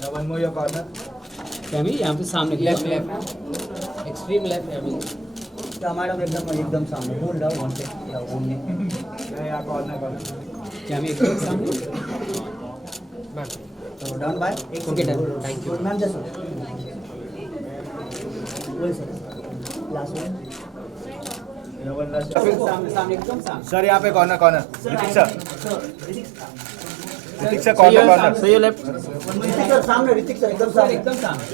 Now one more your corner. यामी यहाँ पे सामने लेफ्ट एक्सट्रीम लेफ्ट यामी मैडम एकदम सामने होल्ड डाउन वन से ओनली यहाँ कॉर्नर यामी एकदम सामने तो done by okay done thank you ma'am just बोल सर लास्ट वन सामने सामने एकदम सामने सर यहाँ पे corner corner Hrithik sir corner corner so you left Hrithik sir सामने ऋतिक सर एकदम सामने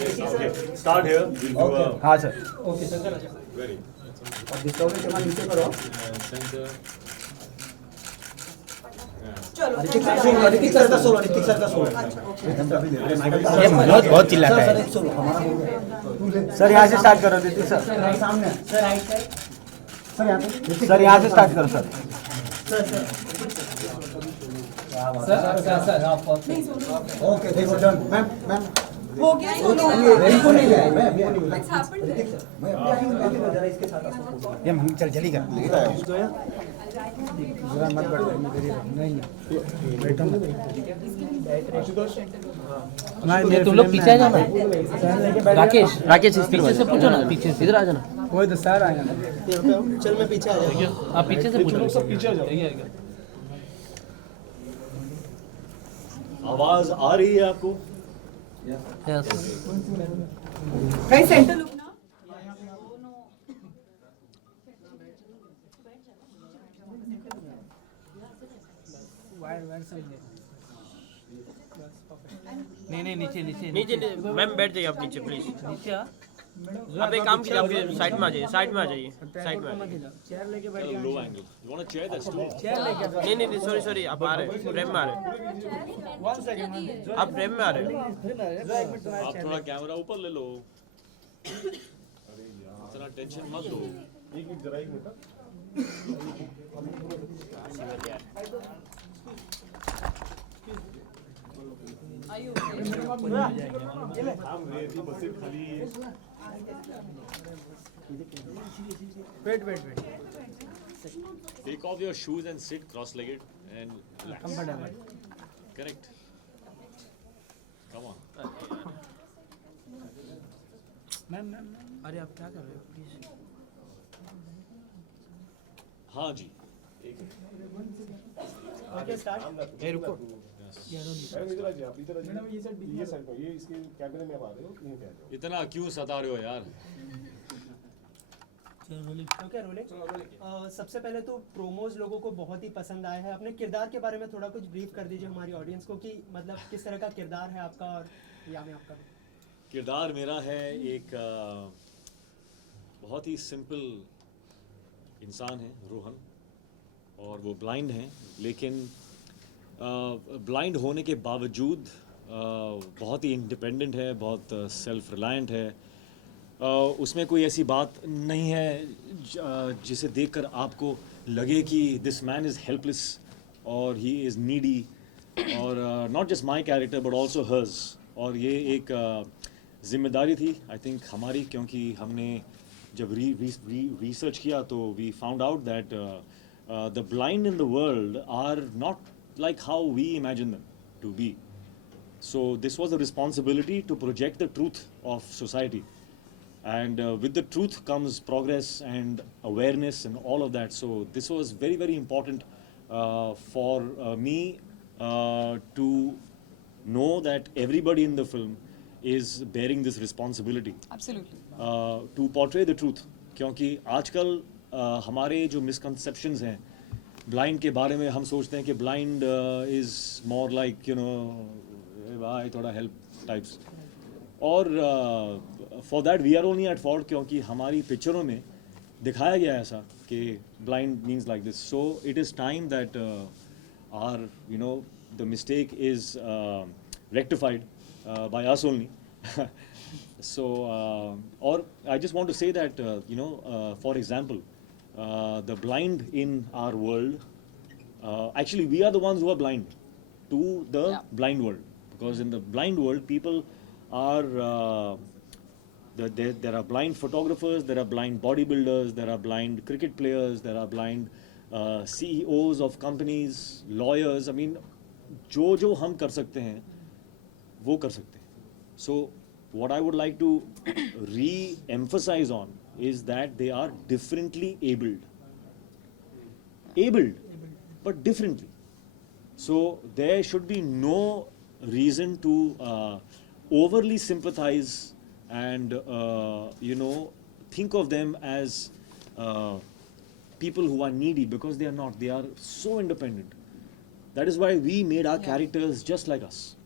Start here. ओके हाँ सर ओके सर Very. अब डिस्कवरी के बाद नीचे करो Center. ऋतिक सर का सोलो ऋतिक सर का सोलो ये बहुत चिल्लाता है सर एक सोलो हमारा सर यहाँ से स्टार्ट करो ऋतिक सर सामने सर राइट साइड सर यहाँ पे सर यहाँ से स्टार्ट करो सर सर ओके देखो डन मैम मैम हो गया सोलो बिल्कुल नहीं है मैं What's happened there? मैं जरा इसके साथ ये हम चल जल्दी कर जरा मत बैठो नहीं बैठो ये तुम लोग पीछे आ जाना राकेश राकेश पीछे से पूछो ना पीछे से इधर आ जाना कोई तो सर आएगा ना चल मैं पीछे आ जाऊंगा आप पीछे से पूछो सब पीछे आ जाओ आवाज आ रही है आपको? Yes Guys, center look now. नहीं नहीं नीचे नीचे नीचे मैम बैठ जाइए आप नीचे प्लीज नीचे आ आप एक काम कीजिए आपके साइड में आ जाइए साइड में आ जाइए साइड में आ जाइए Low angle. You want to chair that stool? नहीं नहीं सॉरी सॉरी आप आ रहे हैं फ्रेम में आ रहे हैं आप फ्रेम में आ रहे हैं आप थोड़ा कैमरा ऊपर ले लो. इतना टेंशन मत लो. Are you okay? Wait Take off your shoes and sit cross-legged and relax. Correct. Come on. Ma'am अरे आप क्या कर रहे हो प्लीज हाँ जी. एक ए रुको इतना क्यों सता रहे हो यार? सबसे पहले तो प्रोमोज लोगों को बहुत ही पसंद आया है अपने किरदार के बारे में थोड़ा कुछ ब्रीफ कर दीजिए हमारी ऑडियंस को कि मतलब किस तरह का किरदार है आपका और यामी आपका किरदार मेरा है एक बहुत ही सिंपल इंसान है रोहन और वो ब्लाइंड हैं लेकिन ब्लाइंड होने के बावजूद बहुत ही इंडिपेंडेंट है बहुत सेल्फ रिलायंट है उसमें कोई ऐसी बात नहीं है जिसे देखकर आपको लगे कि दिस मैन इज़ हेल्पलेस और ही इज़ नीडी और not just my character but also hers और ये एक जिम्मेदारी थी आई थिंक हमारी क्योंकि हमने जब रिसर्च किया तो we found out that the blind in the world are not like how we imagine them to be. So this was a responsibility to project the truth of society. And with the truth comes progress and awareness and all of that. So this was very, very important for me to know that everybody in the film is bearing this responsibility. Absolutely. To portray the truth. क्योंकि आजकल हमारे जो misconceptions हैं blind के बारे में हम सोचते हैं कि blind is more like you know भाई थोड़ा हेल्प टाइप्स और for that we are only at fault क्योंकि हमारी पिक्चरों में दिखाया गया ऐसा कि blind means like this so it is time that are you know the mistake is rectified by us only so or I just want to say that you know for example the blind in our world actually we are the ones who are blind to the blind world because in the blind world people are there are blind photographers, there are blind bodybuilders, there are blind cricket players, there are blind CEOs of companies, lawyers. I mean जो हम कर सकते हैं वो कर सकते हैं. So what I would like to re-emphasize on is that they are differently abled but differently. So there should be no reason to overly sympathize and think of them as people who are needy, because they are not. They are so independent. That is why we made our characters just like us.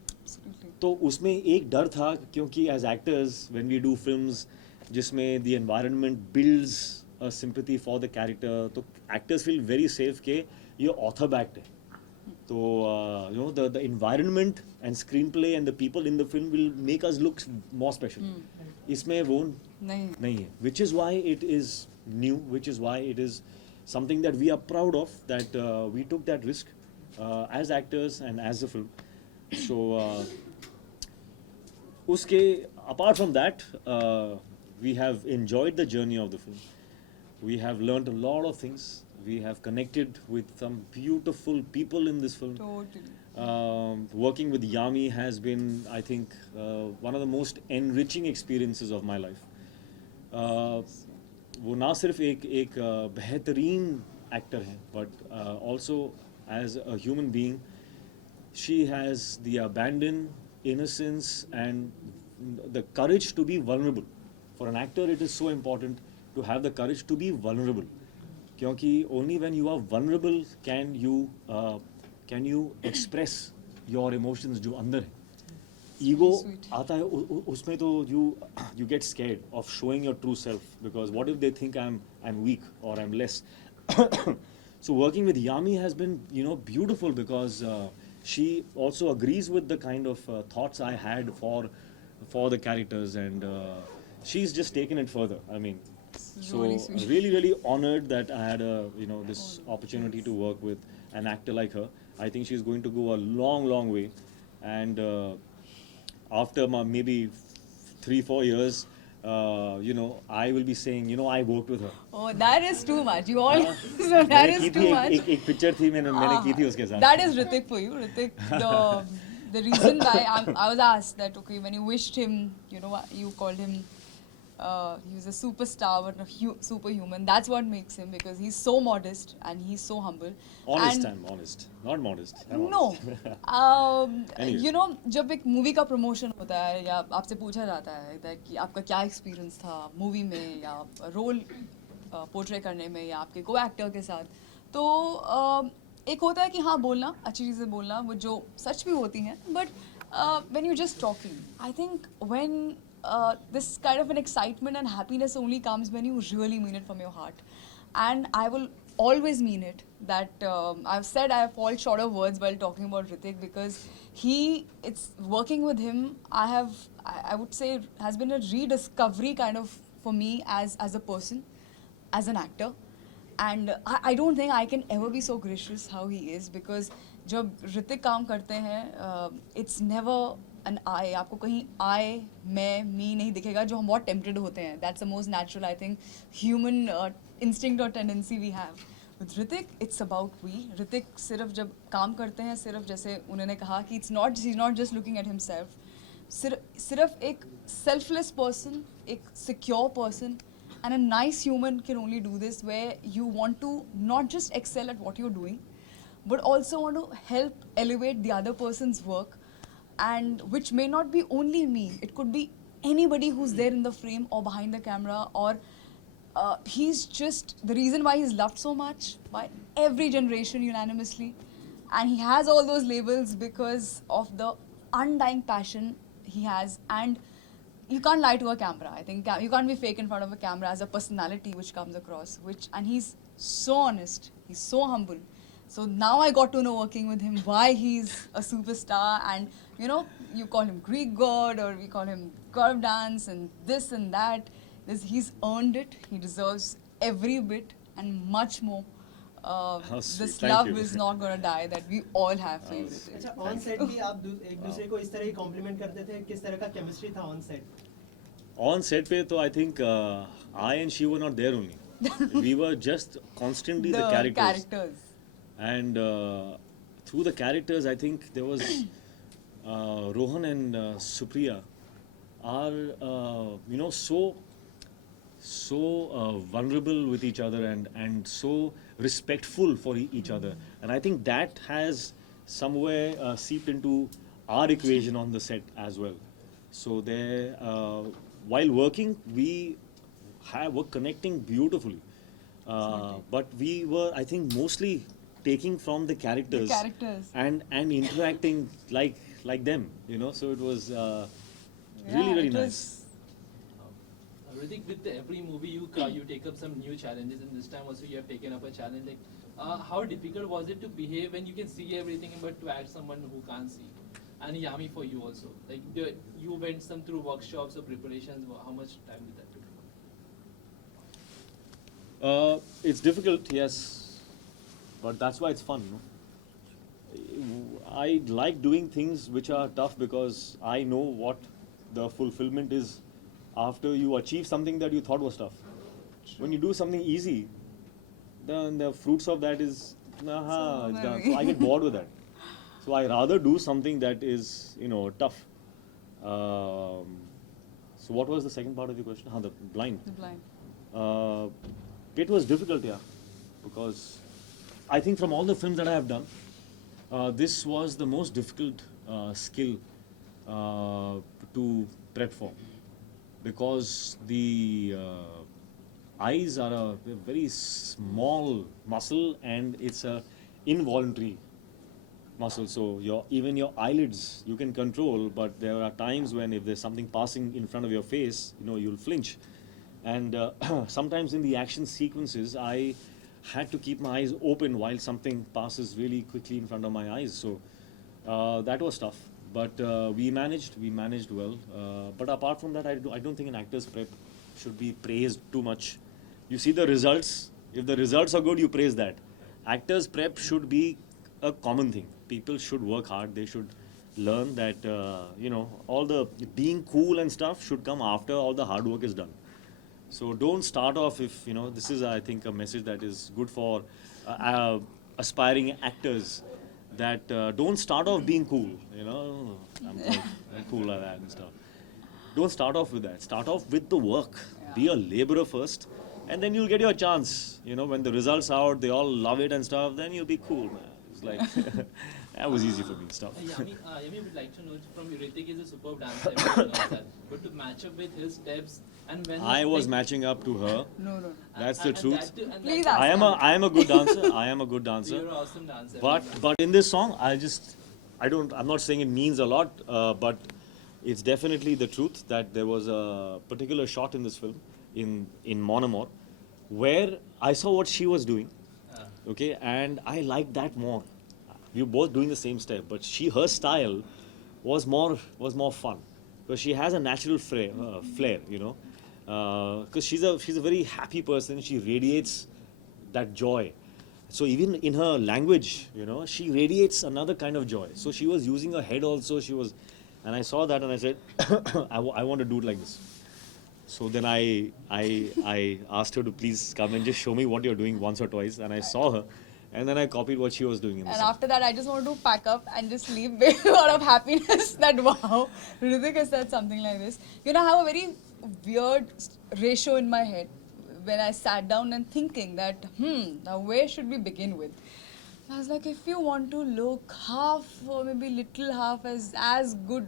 तो उसमें एक डर था क्योंकि as actors when we do films जिसमें the environment builds a sympathy for the character, तो actors feel very safe कि ये author backed है. So the environment and screenplay and the people in the film will make us look more special. इसमें वो नहीं है, which is why it is new, which is why it is something that we are proud of, that we took that risk as actors and as a film. So apart from that, we have enjoyed the journey of the film. We have learned a lot of things. We have connected with some beautiful people in this film. Totally. Working with Yami has been, I think, one of the most enriching experiences of my life. वो ना सिर्फ एक बेहतरीन actor हैं, but also as a human being, she has the abandon, innocence and the courage to be vulnerable. For an actor, it is so important to have the courage to be vulnerable. क्योंकि only when you are vulnerable can you express your emotions जो अंदर है. Ego आता है उसमें तो you get scared of showing your true self, because what if they think I'm weak or I'm less. So working with Yami has been beautiful, because she also agrees with the kind of thoughts I had for the characters, and she's just taken it further. I mean, so really honored that I had this opportunity to work with an actor like her. I think she's going to go a long way, and after maybe 3-4 years, I will be saying, I worked with her. Oh, that is too much. You all, so that is too much. एक picture थी मैंने की थी उसके साथ. That is Hritik for you. Hritik, the reason why I was asked that, okay, when you wished him, you called him, he was a superstar but a superhuman. That's what makes him, because he's so modest and he's so humble. I'm honest, not modest. No. Anyway. जब एक movie का promotion होता है या आपसे पूछा जाता है कि आपका क्या एक्सपीरियंस था मूवी में या रोल पोर्ट्रे करने में या आपके को एक्टर के साथ, तो एक होता है कि हाँ बोलना, अच्छी चीज़ें बोलना, वो जो सच भी होती हैं, but when you're just talking, I think when this kind of an excitement and happiness only comes when you really mean it from your heart. And I will always mean it, that I've said I fall short of words while talking about Hritik, because it's working with him, I would say has been a rediscovery kind of for me as a person, as an actor. And I don't think I can ever be so gracious how he is, because जब Hritik काम करते हैं, it's never an I. आपको कहीं I, मैं, me नहीं दिखेगा, जो हम बहुत tempted होते हैं. That's the most natural, I think, human instinct or tendency we have. With Hritik, it's about we. Hritik सिर्फ जब काम करते हैं, सिर्फ जैसे उन्होंने कहा कि he's not just looking at himself. सिर्फ एक selfless person, एक secure person, and a nice human can only do this, where you want to not just excel at what you're doing, but also want to help elevate the other person's work, and which may not be only me. It could be anybody who's there in the frame or behind the camera, or he's just the reason why he's loved so much by every generation unanimously, and he has all those labels because of the undying passion he has. And you can't lie to a camera. I think you can't be fake in front of a camera as a personality which comes across, and he's so honest, he's so humble. So now I got to know, working with him, why he's a superstar. And you call him Greek god, or we call him curve dance and this and that. He's earned it. He deserves every bit and much more. This love is not gonna die that we all have for you. अच्छा, on set भी आप एक दूसरे को इस तरह ही compliment करते थे, किस तरह का chemistry था on set? On set पे तो I think I and she were not there only. We were just constantly the characters. And through the characters, I think there was Rohan and Supriya are so vulnerable with each other and so respectful for each other, and I think that has somewhere seeped into our equation on the set as well. So there, while working, we were connecting beautifully, but we were, I think, mostly taking from the characters, and interacting like them, So it was really it nice. was- Hritik, with every movie you take up some new challenges, and this time also you have taken up a challenge. Like, how difficult was it to behave when you can see everything, but to act someone who can't see? And Yami, for you also, like you went some through workshops or preparations. How much time did that take? It's difficult, yes, but that's why it's fun. No? I like doing things which are tough because I know what the fulfillment is after you achieve something that you thought was tough. When you do something easy, then the fruits of that is, it's done. So I get bored with that. So I rather do something that is, tough. So what was the second part of the question? The blind. The blind. It was difficult, yeah, because I think from all the films that I have done, this was the most difficult skill to prep for, because the eyes are a very small muscle and it's a involuntary muscle. So even your eyelids you can control, but there are times when if there's something passing in front of your face, you'll flinch. And sometimes in the action sequences, I had to keep my eyes open while something passes really quickly in front of my eyes. So that was tough, but we managed well. But apart from that, I don't think an actor's prep should be praised too much. You see the results. If the results are good, you praise that. Actors' prep should be a common thing. People should work hard. They should learn that all the being cool and stuff should come after all the hard work is done. So don't start off if, this is, I think, a message that is good for aspiring actors, that don't start off being cool, I'm cool like that and stuff. Don't start off with that. Start off with the work. Yeah. Be a laborer first, and then you'll get your chance. When the results are out, they all love it and stuff, then you'll be cool, man. It's like, that was easy for me, stuff. Yami would like to know from you, Hritik is a superb dancer, everyone knows that. But to match up with his steps, and when I was matching up to her. No. That's the truth. Please ask I am a good dancer. I am a good dancer. You're an awesome dancer. But in this song, I'm not saying it means a lot, but it's definitely the truth that there was a particular shot in this film, in Mon Amour, where I saw what she was doing, okay, and I liked that more. We were both doing the same step, but her style was more fun, because she has a natural flair, because she's a very happy person. She radiates that joy. So even in her language, she radiates another kind of joy. So she was using her head also. And I saw that and I said, I want to do it like this. So then I asked her to please come and just show me what you're doing once or twice. And I saw her, and then I copied what she was doing in the And song. after that, I just wanted to pack up and just leave with a lot of happiness that, wow, Hritik has said something like this. I have a very weird ratio in my head when I sat down and thinking that, now where should we begin with? I was like, if you want to look half or maybe little half as good,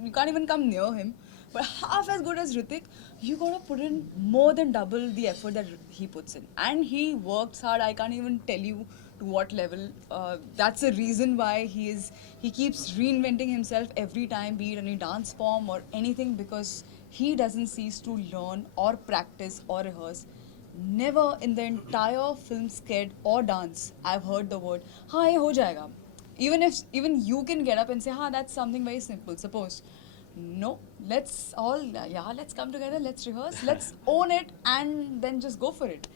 you can't even come near him, but half as good as Hritik, you gotta put in more than double the effort that he puts in. And he works hard. I can't even tell you to what level. That's the reason why he keeps reinventing himself every time, be it any dance form or anything, because he doesn't cease to learn or practice or rehearse. Never in the entire film sked or dance I've heard the word हाँ ये हो जाएगा. Even you can get up and say that's something very simple. Suppose no, let's come together, let's rehearse, let's own it, and then just go for it.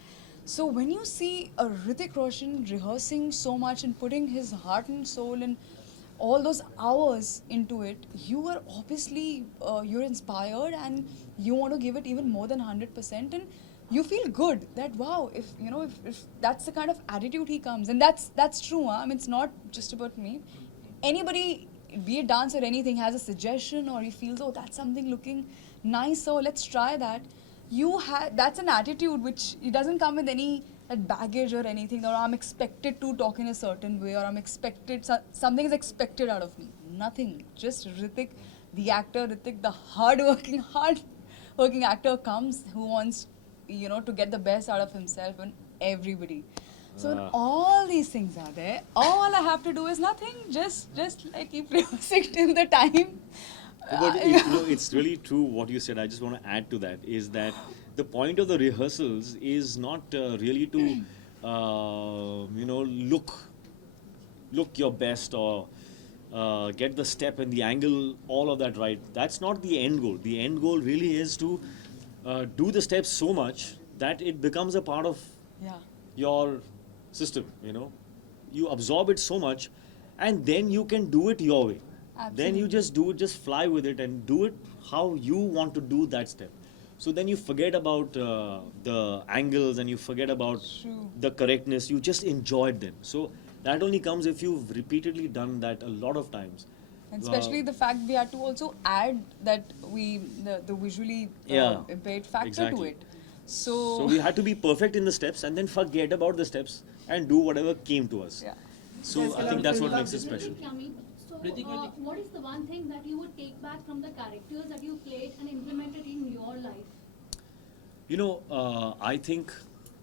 So when you see a Hritik Roshan rehearsing so much and putting his heart and soul and all those hours into it, you are obviously you're inspired and you want to give it even more than 100%. And you feel good that wow, if you know, if that's the kind of attitude he comes, and that's true. Huh? I mean, it's not just about me. Anybody, be it dance or anything, has a suggestion or he feels, oh, that's something looking nice, so let's try that. That's an attitude which it doesn't come with any that baggage or anything, or I'm expected to talk in a certain way, or I'm expected something is expected out of me. Nothing. Just Hritik, the actor, Hritik, the hardworking actor comes who wants, you know, to get the best out of himself and everybody. So when all these things are there, all I have to do is nothing. Just like keep rehearsing till the time. But you know, it's really true what you said. I just want to add to that is that the point of the rehearsals is not really to you know, look your best or get the step and the angle, all of that right. That's not the end goal. The end goal really is to do the steps so much that it becomes a part of Yeah. your system, you know. You absorb it so much and then you can do it your way. Then you just do it, just fly with it and do it how you want to do that step. So then you forget about the angles and you forget about the correctness. You just enjoy it then. So that only comes if you've repeatedly done that a lot of times. And especially the fact we had to also add that the visually impaired factor to it. So we had to be perfect in the steps and then forget about the steps and do whatever came to us. Yeah. So I think that's what makes it special. Yami, so Hritik. what is the one thing that you would take back from the characters that you played and implemented in your life? You know, I think,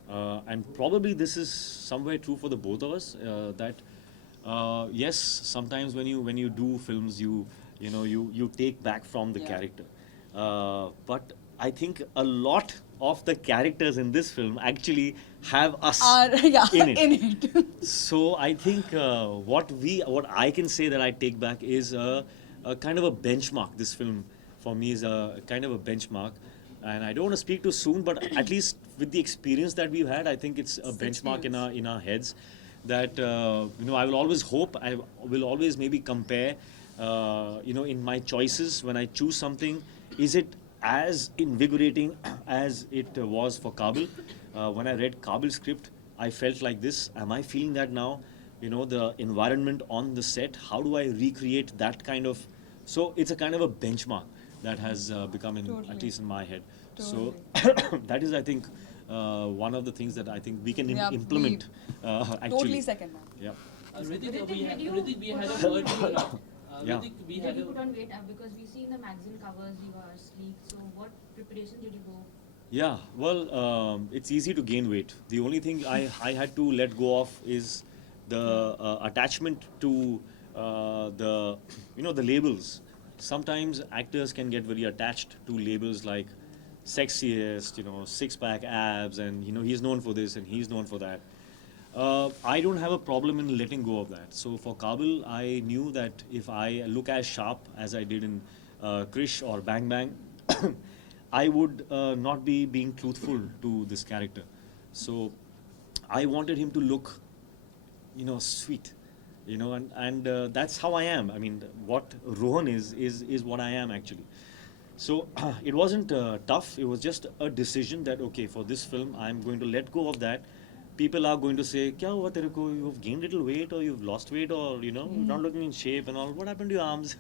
and probably this is somewhere true for the both of us, that yes, sometimes when you do films, you take back from the character, but I think a lot of the characters in this film actually have us in it. So I think what I can say that I take back is a kind of a benchmark. This film for me is a kind of a benchmark. And I don't want to speak too soon, but at least with the experience that we've had, I think it's a benchmark in our heads. That you know, I will always hope, I will always maybe compare, you know, in my choices when I choose something, is it as invigorating as it was for Kaabil? When I read Kaabil's script, I felt like this. Am I feeling that now? You know, the environment on the set. How do I recreate that kind of? So it's a kind of a benchmark that has become, at least in my head. So that is, I think, one of the things that I think we can implement. Actually. Totally second that. Yeah. Hritik, we had a word with you. Yeah. Hritik, we Did had you a put on weight? Because we see in the magazine covers you are sleek. So what preparation did you go? Yeah, well, it's easy to gain weight. The only thing I had to let go of is the attachment to the labels. Sometimes actors can get very attached to labels like sexiest, you know, six-pack abs, and you know, he's known for this and he's known for that. I don't have a problem in letting go of that. So for Kaabil, I knew that if I look as sharp as I did in Krish or Bang Bang, I would not be being truthful to this character. So I wanted him to look, you know, sweet, you know, and that's how I am. I mean, what Rohan is what I am actually. So it wasn't tough. It was just a decision that, okay, for this film, I'm going to let go of that. People are going to say, "Kya hua tere ko? You've gained little weight, or you've lost weight, or you know, you're not looking in shape and all. What happened to your arms?"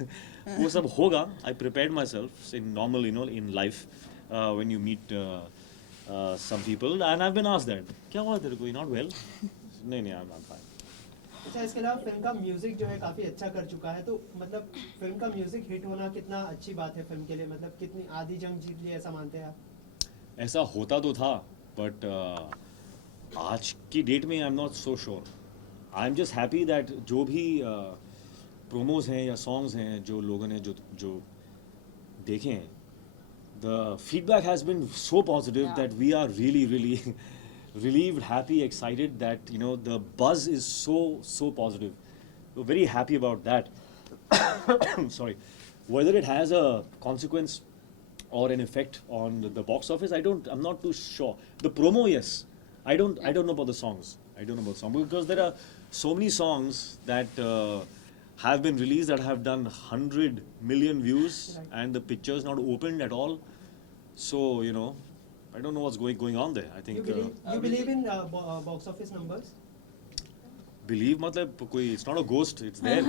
वो सब होगा. I prepared myself in normal, you know, in life when you meet some people, and I've been asked that, "Kya hua tere ko? You're not well?" नहीं, I'm fine. अच्छा, इसके अलावा film का music जो है काफी अच्छा कर चुका है, तो मतलब फिल्म का म्यूजिक हिट होना कितना अच्छी बात है फिल्म के लिए, मतलब कितनी आधी जंग जीत ली ऐसा मानते हैं आप? ऐसा होता तो था, बट आज की डेट में I am not so sure. I am just happy that जो भी प्रोमोज हैं या सॉन्ग्स हैं जो लोगों ने जो देखे हैं, the feedback has been so positive that we are really relieved, happy, excited that, you know, the buzz is so positive. We're very happy about that. Sorry. Whether it has a consequence or an effect on the box office, I'm not too sure. The promo, yes. I don't know about the songs. I don't know about songs because there are so many songs that have been released that have done 100 million views and the picture's not opened at all. So, you know, I don't know what's going on there. I think You believe in box office numbers? believe मतलब कोई it's not a ghost, it's there.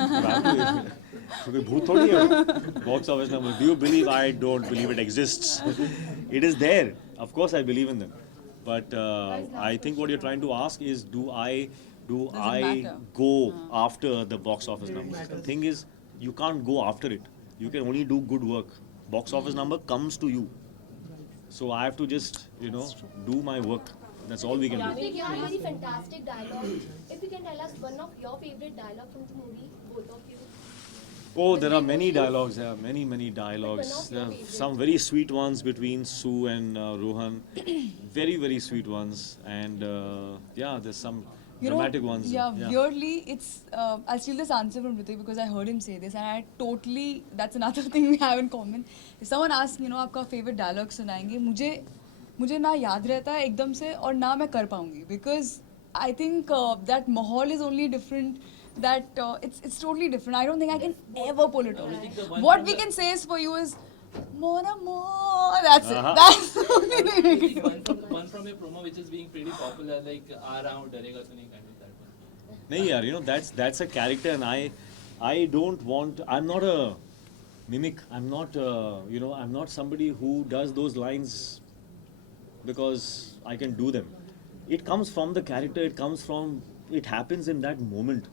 कोई भूत थोड़ी है. Box office number. Do you believe? I don't believe it exists. It is there. Of course, I believe in them. But I think what you're trying to ask is, do I matter? go after the box office number? The thing is, you can't go after it. You can only do good work. Box office number comes to you. So I have to just, do my work. That's all we can do. Hritik, you have very fantastic dialogue. If you can tell us one of your favorite dialogue from the movie, both of you. Oh, there are many dialogues. There are many dialogues. There are some very sweet ones between Sue and Rohan. Very sweet ones. And there's some dramatic ones. Yeah, weirdly, it's. I'll steal this answer from Hritik because I heard him say this, and I totally. That's another thing we have in common. If someone asks, आपका favorite dialogue सुनाएंगे, मुझे ना याद रहता है एकदम से और ना मैं कर पाऊंगी because I think that माहौल is only different. That it's totally different. I don't think I can ever pull it off. What we can say is for you is more. That's it. That's the only thing we can do. One from a promo which is being pretty popular, like "Aa raha hu, darega to nahi," kind of that one. No, yaar, that's a character, and I don't want. I'm not a mimic. I'm not. I'm not somebody who does those lines because I can do them. It comes from the character. It happens in that moment.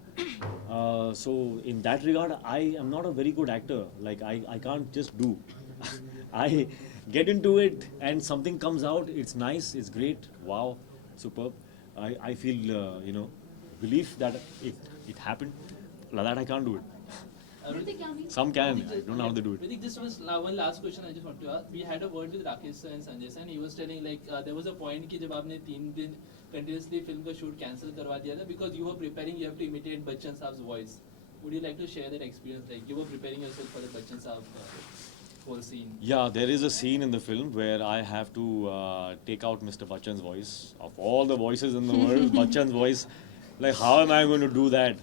So in that regard, I am not a very good actor. Like I can't just do. I get into it and something comes out. It's nice. It's great. Wow, superb. I feel relief that it happened. Like that I can't do it. Hritik, Yami. Some can. I don't know how they do it. Hritik, just one last question I just want to ask. We had a word with Rakesh sir and Sanjay sir, and he was telling there was a point कि जब आपने 3 दिन continuously film का shoot cancel करवा दिया था because you were preparing, you have to imitate Bachchan Saab's voice. Would you like to share that experience? Like you were preparing yourself for the Bachchan Saab whole scene. Yeah, there is a scene in the film where I have to take out Mr. Bachchan's voice. Of all the voices in the world, Bachchan's voice. Like how am I going to do that?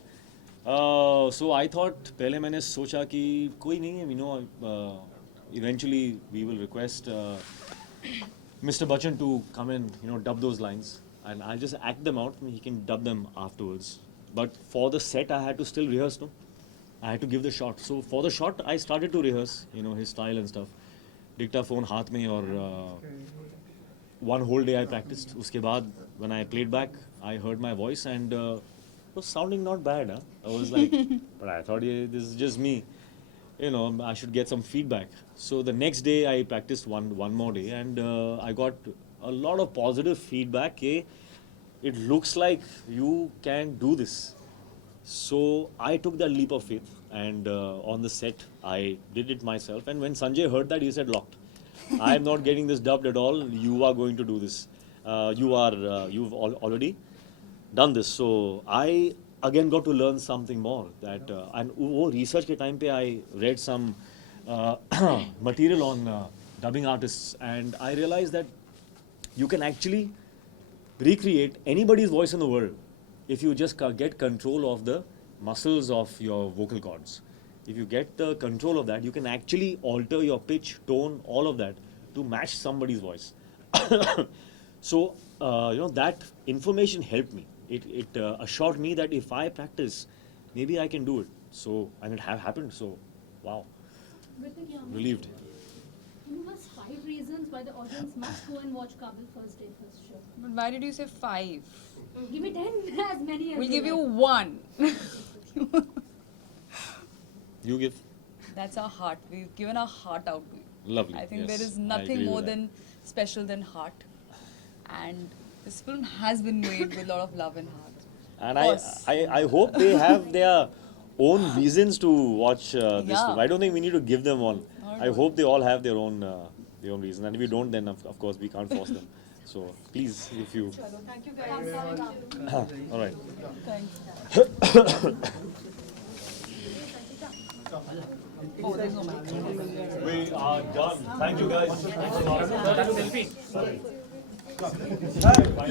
So I thought पहले मैंने सोचा कि कोई नहीं है, eventually we will request Mr. Bachchan to come and dub those lines, and I'll just act them out and he can dub them afterwards. But for the set I had to still rehearse, no? I had to give the shot. So for the shot I started to rehearse, his style and stuff. Dictaphone हाथ में और one whole day I practiced. उसके बाद when I played back, I heard my voice and it was sounding not bad. Huh? I was like, but I thought this is just me. I should get some feedback. So the next day I practiced one more day and I got a lot of positive feedback. It looks like you can do this. So I took that leap of faith and on the set I did it myself. And when Sanjay heard that, he said, locked. I am not getting this dubbed at all. You are going to do this. You've already done this. So I again got to learn something more. That and वो research के time पे I read some material on dubbing artists, and I realized that you can actually recreate anybody's voice in the world if you just get control of the muscles of your vocal cords. If you get the control of that, you can actually alter your pitch, tone, all of that to match somebody's voice. So that information helped me. It assured me that if I practice, maybe I can do it. So, and it happened. So, wow, Hritik, Yami. relieved. Give us 5 reasons why the audience must go and watch Kaabil first day, first show. But why did you say 5? Give me 10, as many as We'll you give you like. 1. You give. That's our heart. We've given our heart out to you. Lovely. I think yes, there is I nothing agree more with that. than special than heart. And this film has been made with a lot of love and heart. And Of course. I hope they have their own reasons to watch this Yeah. film. I don't think we need to give them one. Not I at all. hope they all have their own reason. And if we don't, then of course we can't force them. So please, if you. Thank you guys. All right. Thanks. We are done. Thank you guys. Thanks a lot.